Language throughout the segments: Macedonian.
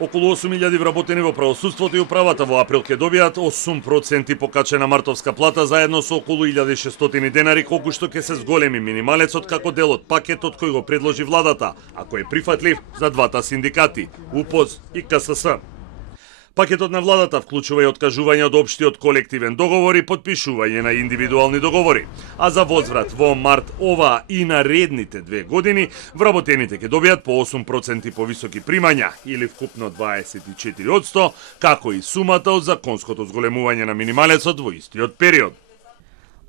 Околу 8.000 вработени во правосудството и управата во април ќе добијат 8% покачена мартовска плата заедно со околу 1.600 денари, колку што ќе се зголеми минималецот како дел од пакетот кој го предложи владата, ако е прифатлив за двата синдикати, УПОЗ и КСС. Пакетот на владата вклучува и откажување од општиот колективен договор и подпишување на индивидуални договори. А за возврат во март ова и наредните 2 години, вработените ќе добијат по 8% повисоки примања, или вкупно 24%, како и сумата од законското зголемување на минималецот во истиот период.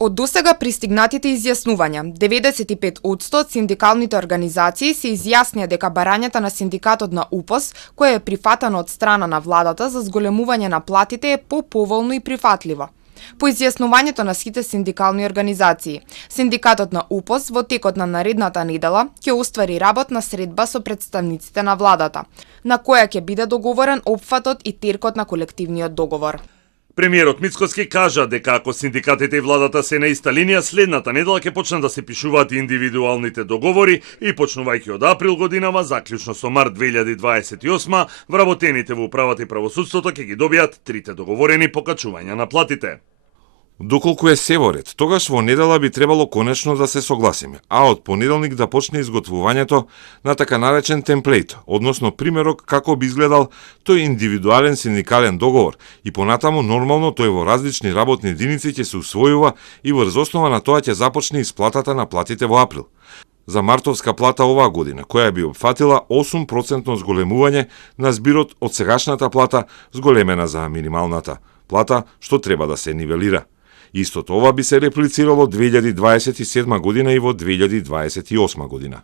Од досега пристигнатите изјаснувања, 95% од синдикалните организации се изјаснија дека барањата на синдикатот на УПОЗ, кое е прифатено од страна на владата за зголемување на платите, е поповолно и прифатливо. По изјаснувањето на сите синдикални организации, синдикатот на УПОЗ во текот на наредната недела ќе оствари работна средба со представниците на владата, на која ќе биде договорен опфатот и теркот на колективниот договор. Премиерот Мицкоски кажа дека ако синдикатите и владата се на иста линија, следната недела ќе почнат да се пишуваат индивидуалните договори и почнувајќи од април годинава, заклучно со март 2028, вработените во управата и правосудството ќе ги добијат трите договорени покачувања на платите. Доколку е се во ред, тогаш во недела би требало конечно да се согласиме, а од понеделник да почне изготвувањето на така наречен темплейт, односно примерок како би изгледал тој индивидуален синдикален договор и понатаму нормално тој во различни работни единици ќе се усвојува и врз основа на тоа ќе започне исплатата на платите во април. За мартовска плата оваа година, која би опфатила 8% зголемување на збирот од сегашната плата зголемена за минималната плата, што треба да се нивелира. Истото ова би се реплицирало 2027 година и во 2028 година.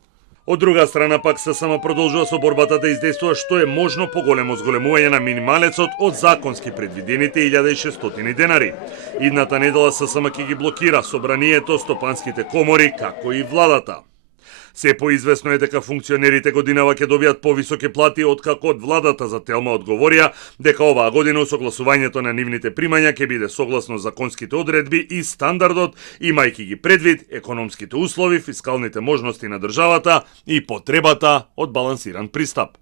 Од друга страна пак ССМ продолжува со борбата да издействува што е можно поголемо зголемување на минималецот од законски предвидените 1.600 денари. Идната недела ССМ ќе ги блокира собранието, стопанските комори, како и владата. Се поизвестно е дека функционерите годинава ќе добијат повисоки плати откако од владата за Телма одговорија дека оваа година усогласувањето на нивните примања ќе биде согласно законските одредби и стандардот, имајќи ги предвид економските услови, фискалните можности на државата и потребата од балансиран пристап.